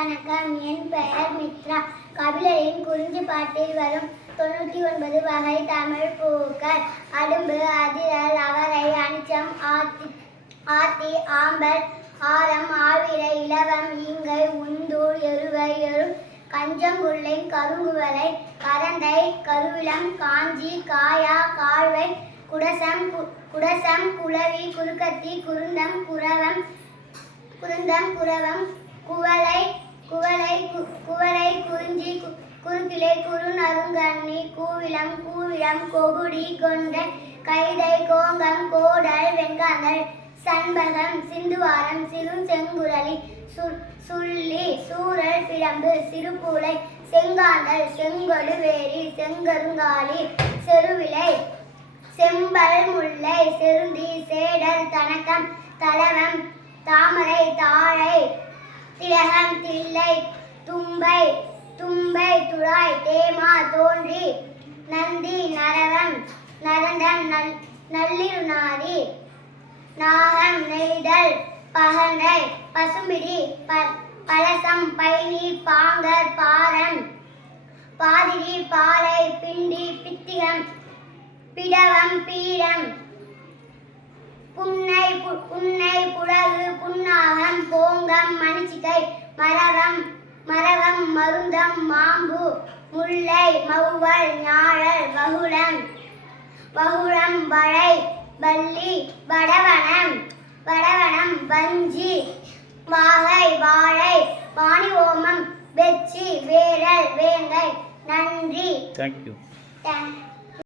வணக்கம். என் பெயர் மித்ரா. கபிலரின் குறிஞ்சிப்பாட்டில் வரும் 99 வகை தமிழ் பூக்கள்: அடும்பு, அதிரல், அவரை, அனிச்சம், ஆத்தி, ஆம்பல், ஆரம், ஆவிரை, இலவம், ஈங்கை, உந்தூர், எருவை, கஞ்சங்குள்ளை, கருங்குவளை, கரந்தை, கருவிளம், காஞ்சி, காயா, காழ்வை, குடசம், குளவி, குறுக்கத்தி, குருந்தம், குரவம், குவளை, குறிஞ்சி, குறுக்கிளை, குறுநறுங்கண்ணி, கூவிளம், கொகுடி, கொன்றை, கைதை, கோங்கம், கோடல், வெங்காந்தள், சண்பகம், சிந்துவாரம், செங்குரலி, சுள்ளி, சூரல், பிரம்பு, சிறுபூளை, செங்காந்தள், செங்கொடு, வேரி, செங்கருங்காலி, செருவிலை, செம்பல், முல்லை, செருந்தி, சேடல், தனக்கம், தளவம், தாமரை, தாழை, திலகம், தில்லை, தும்பை, துழாய், தேமா, தோன்றி, நந்தி, நரந்தம், நள்ளிருநாரி, நாகம், நெய்தல், பகண்டை, பசும்பிடி, பலசம், பைநீர், பாங்கர், பாரம், பாதிரி, பாலை, பிண்டி, பித்திகம், பிடவம், பீடம், புன்னை, புலகு, புன்னாகம், போங்கம், மணிச்சிகை, மரவம், மருந்தம், மாம்பு, முல்லை, மௌவல், ஞாழல், வகுளம், வளை, வள்ளி, வடவனம், வஞ்சி, வாகை, வாழை, வாணிஓமம், வெச்சி, வேரல், வேங்கை. நன்றி. Thank you.